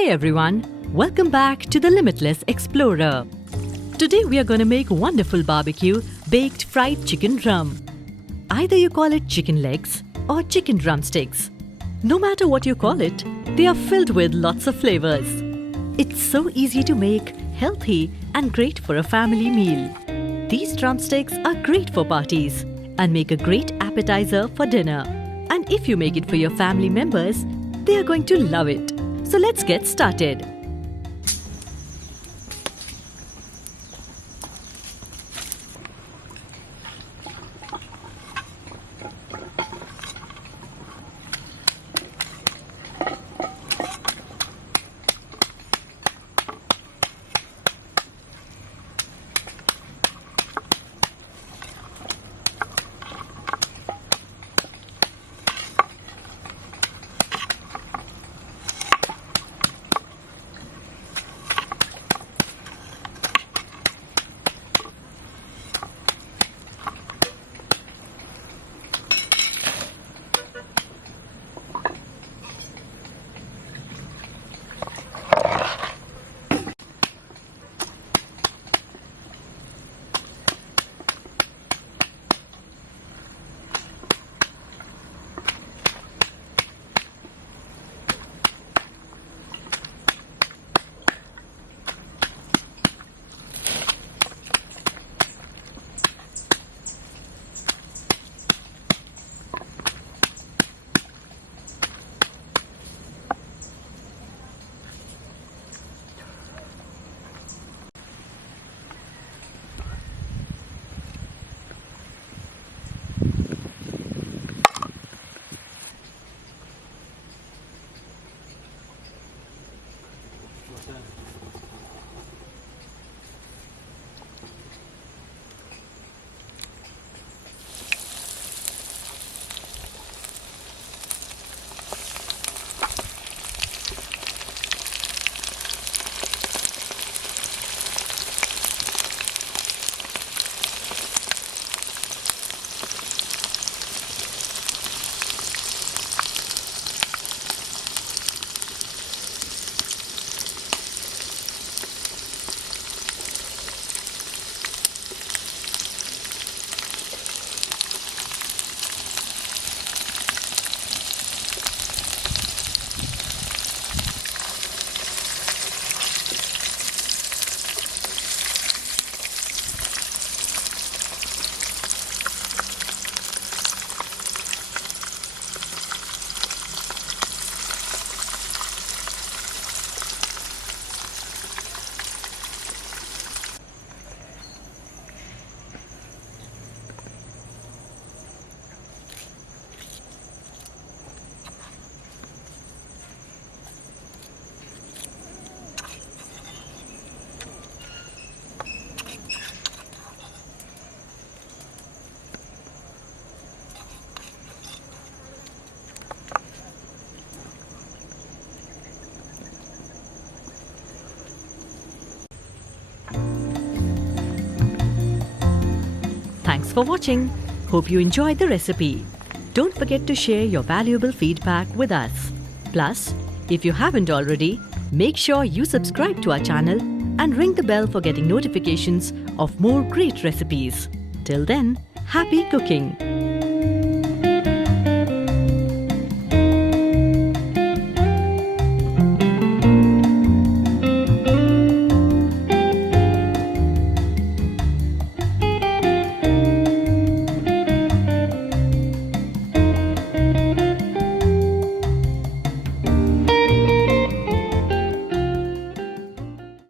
Hey everyone, welcome back to the Limitless Explorer. Today we are going to make wonderful barbecue baked fried chicken drum. Either you call it chicken legs or chicken drumsticks. No matter what you call it, they are filled with lots of flavors. It's so easy to make, healthy and great for a family meal. These drumsticks are great for parties and make a great appetizer for dinner. And if you make it for your family members, they are going to love it. So let's get started. Thanks for watching. Hope you enjoyed the recipe. Don't forget to share your valuable feedback with us. Plus, if you haven't already, make sure you subscribe to our channel and ring the bell for getting notifications of more great recipes. Till then, happy cooking!